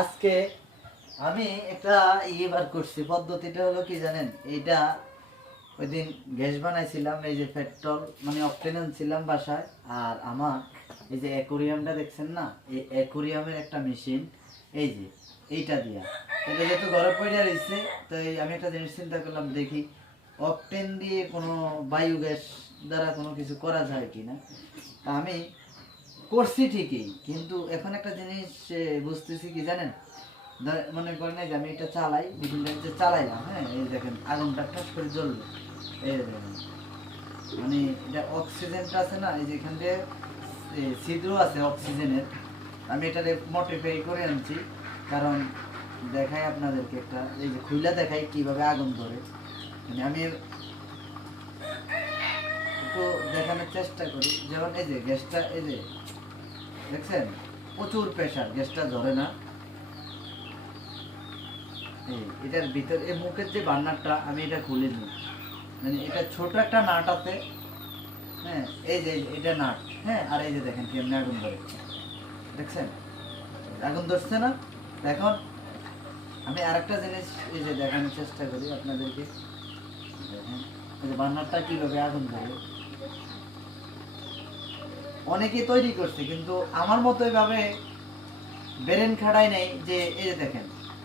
আজকে আমি একটা বার করছি। পদ্ধতিটা হলো কি জানেন, এইটা ওই দিন গ্যাস বানাইছিলাম, এই যে পেট্রোল মানে অকটেন আনছিলাম বাসায়। আর আমার এই যে অ্যাকোরিয়ামটা দেখছেন না, এই অ্যাকোরিয়ামের একটা মেশিন, এই যে এইটা দিয়া, এটা যেহেতু ঘরে পড়ে রয়েছে, তাই আমি একটা জিনিস চিন্তা করলাম, দেখি অকটেন দিয়ে কোনো বায়ু গ্যাস দ্বারা কোনো কিছু করা যায় কিনা। তা আমি করছি ঠিকই, কিন্তু এখন একটা জিনিস বুঝতেছি কি জানেন, মনে করেন যে আমি এটা চালাই, মেশিনটা যে চালাইলাম, হ্যাঁ, এই দেখেন আগুনটা ঠাস করে জ্বলবে। এই দেখেন, মানে এটা অক্সিজেনটা আছে না, এই যে এখান থেকে ছিদ্র আছে অক্সিজেনের। আমি এটারে মডিফাই করে আনছি, কারণ দেখাই আপনাদেরকে একটা, এই যে খুইলা দেখাই কিভাবে আগুন ধরে। মানে আমি একটু দেখানোর চেষ্টা করি। যেমন এই যে গ্যাসটা, এই যে দেখছেন প্রচুর প্রেসার, গ্যাসটা ধরে না। এটার ভিতর এই মুখের যে বার্নারটা, আমি এটা খুলে নিই, মানে এটা ছোট একটা নাট আছে, হ্যাঁ, এই যে এটা নাট, হ্যাঁ, আর এই যে দেখেন কেমনি আগুন ধরে, দেখছেন আগুন ধরছে না। এখন আমি আরেকটা জিনিস এই যে দেখানোর চেষ্টা করি আপনাদেরকে। দেখেন এই যে বার্নারটা কিভাবে আগুন ধরে, অনেকে তৈরি করছে, কিন্তু আমার মতো এইভাবে ব্রেন খাড়াই নেই। যে এই যে দেখেন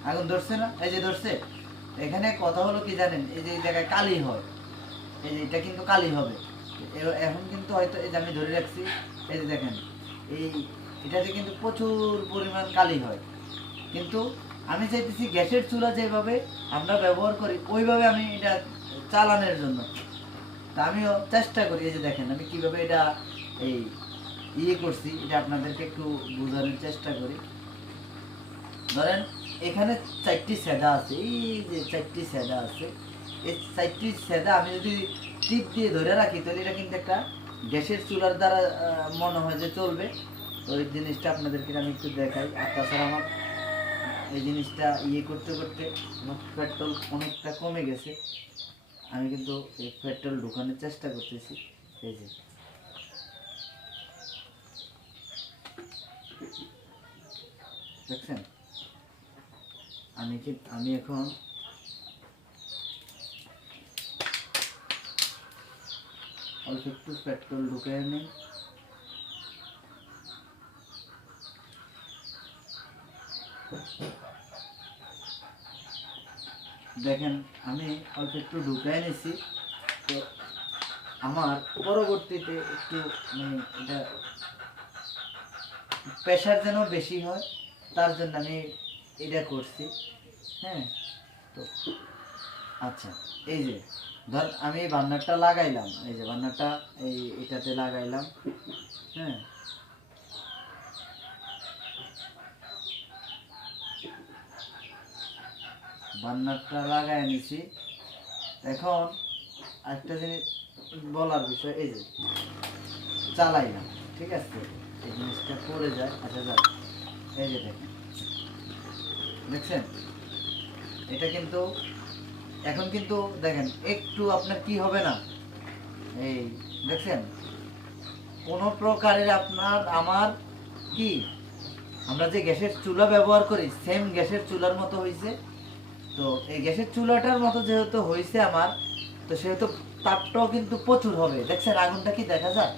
আগুন ধরছে না, এই যে ধরছে। এখানে কথা হলো কি জানেন, এই যে এই জায়গায় কালি হয়, এই যে এটা কিন্তু কালি হবে। এখন কিন্তু হয়তো এই যে আমি ধরে রাখছি, এই যে দেখেন এই এটাতে কিন্তু প্রচুর পরিমাণ কালি হয়। কিন্তু আমি চাইতেছি গ্যাসের চুলা যেভাবে আমরা ব্যবহার করি ওইভাবে আমি এটা চালানোর জন্য। তা আমিও চেষ্টা করি, এই যে দেখেন আমি কিভাবে এটা এই করছি, এটা আপনাদেরকে একটু বোঝানোর চেষ্টা করি। ধরেন এখানে 4টি সেদা আছে, এই যে 4টি সেদা আছে, এই 4টি সেদা আমি যদি টিপ দিয়ে ধরে রাখি, তাহলে এটা কিন্তু একটা গ্যাসের চুলার দ্বারা মনে হয় যে চলবে। তো এই জিনিসটা আপনাদেরকে আমি একটু দেখাই। আর তাছাড়া আমার এই জিনিসটা করতে করতে আমার পেট্রোল অনেকটা কমে গেছে। আমি কিন্তু এই পেট্রোল ঢুকানোর চেষ্টা করতেছি, এই যে দেখছেন। আমি এখন অল্প একটু পেট্রোল ঢুকে নিই। দেখেন আমি অল্প একটু ঢুকাই নিছি। তো আমার পরবর্তীতে একটু মানে এটা প্রেশার যেন বেশি হয়, তার জন্য আমি এটা করছি, হ্যাঁ। তো আচ্ছা, এই যে ধর আমি এই বার্নারটা লাগাইলাম, এই যে বার্নারটা এটাতে লাগাইলাম, হ্যাঁ, বার্নারটা লাগাই নিছি। এখন একটা জিনিস বলার বিষয়, এই যে চালাইলাম, ঠিক আছে, এই জিনিসটা পড়ে যায়, আচ্ছা যাক, এই যে দেখেন, দেখছেন এটা কিন্তু এখন কিন্তু দেখেন একটু আপনার কি হবে না, এই দেখছেন কোনো প্রকারের আপনার আমার কি, আমরা যে গ্যাসের চুলা ব্যবহার করি সেম গ্যাসের চুলার মতো হয়েছে। তো এই গ্যাসের চুলাটার মতো যেহেতু হয়েছে আমার, তো সেহেতু তাপটাও কিন্তু প্রচুর হবে। দেখছেন আগুনটা কি দেখা যায়,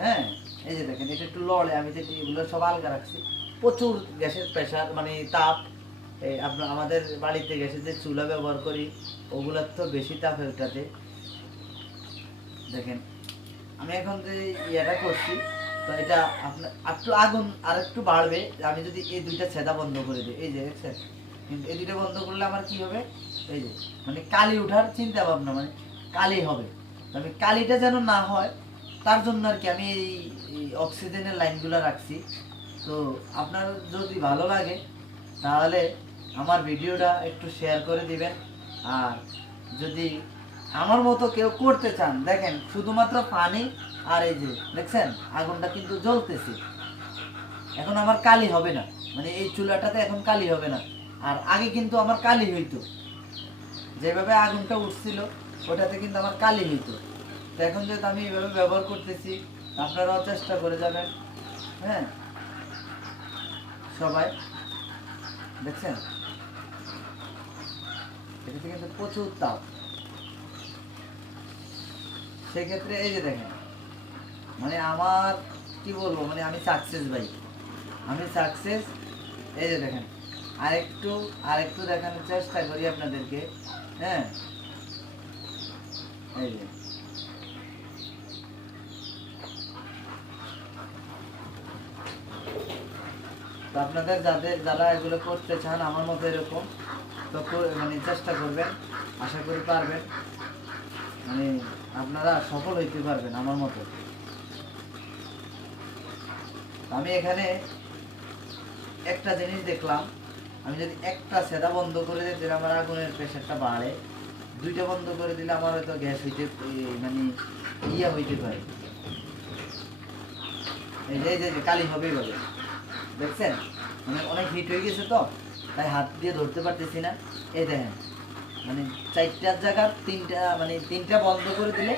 হ্যাঁ, এই যে দেখেন এটা একটু লড়ে, আমি যে এগুলো সব আলগা রাখছি, প্রচুর গ্যাসের প্রেশার মানে তাপ। এই আপনার আমাদের বাড়িতে গ্যাসের যে চুলা ব্যবহার করি ওগুলার তো বেশি তাপ ওটাতে। দেখেন আমি এখন যে ইয়েটা করছি, তো এটা আপনার একটু আগুন আর একটু বাড়বে আমি যদি এই দুইটা ছেদা বন্ধ করে দিই, এই যে দেখছেন, কিন্তু এই দুইটা বন্ধ করলে আমার কি হবে, এই যে মানে কালি উঠার চিন্তা ভাবনা, মানে কালি হবে। তো আমি কালিটা যেন না হয় তার জন্য আর কি আমি এই অক্সিজেনের লাইনগুলো রাখছি। তো আপনার যদি ভালো লাগে তাহলে আমার ভিডিওটা একটু শেয়ার করে দিবেন। আর যদি আমার মতো কেউ করতে চান, দেখেন শুধুমাত্র পানি আর এই যে দেখছেন আগুনটা কিন্তু জ্বলতেছে, এখন আমার কালি হবে না, মানে এই চুলাটাতে এখন কালি হবে না। আর আগে কিন্তু আমার কালি হইতো, যেভাবে আগুনটা উঠছিল ওটাতে কিন্তু আমার কালি হইতো। তো এখন যেহেতু আমি এইভাবে ব্যবহার করতেছি, আপনারাও চেষ্টা করে যাবেন, হ্যাঁ, সবাই। দেখছেন, এটাতে কিন্তু প্রচুর তাপ। সেক্ষেত্রে এই যে দেখেন, মানে আমার কি বলবো, মানে আমি সাকসেস ভাই, আমি সাকসেস। এই যে দেখেন, আরেকটু দেখানোর চেষ্টা করি আপনাদেরকে। হ্যাঁ, এই যে তো আপনাদের যারা এগুলো করতে চান আমার মতো এরকম, তো মানে চেষ্টা করবেন, আশা করি পারবেন, মানে আপনারা সফল হইতে পারবেন আমার মতো। আমি এখানে একটা জিনিস দেখলাম, আমি যদি একটা সেদা বন্ধ করে দিই তাহলে আমার আগুনের প্রেশারটা বাড়ে, দুইটা বন্ধ করে দিলে আমার হয়তো গ্যাস হইতে মানে ইয়া হইতে পারে। এই যে কালি হবে এইভাবে, দেখছেন, মানে অনেক হিট হয়ে গেছে তো, তাই হাত দিয়ে ধরতে পারতেছি না। এই দেখেন, মানে চারটার জায়গা তিনটা, মানে তিনটা বন্ধ করে দিলে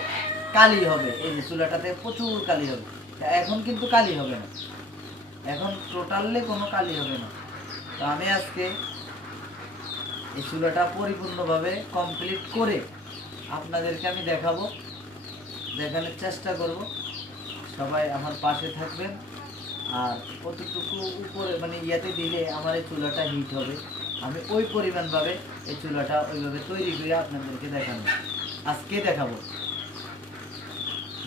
কালি হবে। এই যে চুলাটাতে প্রচুর কালি হবে। এখন কিন্তু কালি হবে না, এখন টোটালি কোনো কালি হবে না। তো আমি আজকে এই চুলাটা পরিপূর্ণভাবে কমপ্লিট করে আপনাদেরকে আমি দেখাবো, দেখানোর চেষ্টা করব। সবাই আমার পাশে থাকবেন। আর কতটুকু উপরে মানে ইয়াতে দিলে আমার এই চুলাটা হিট হবে, আমি ওই পরিমাণভাবে এই চুলাটা ওইভাবে তৈরি করে আপনাদেরকে আজকে দেখাবো।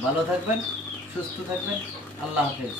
ভালো থাকবেন, সুস্থ থাকবেন, আল্লাহ হাফেজ।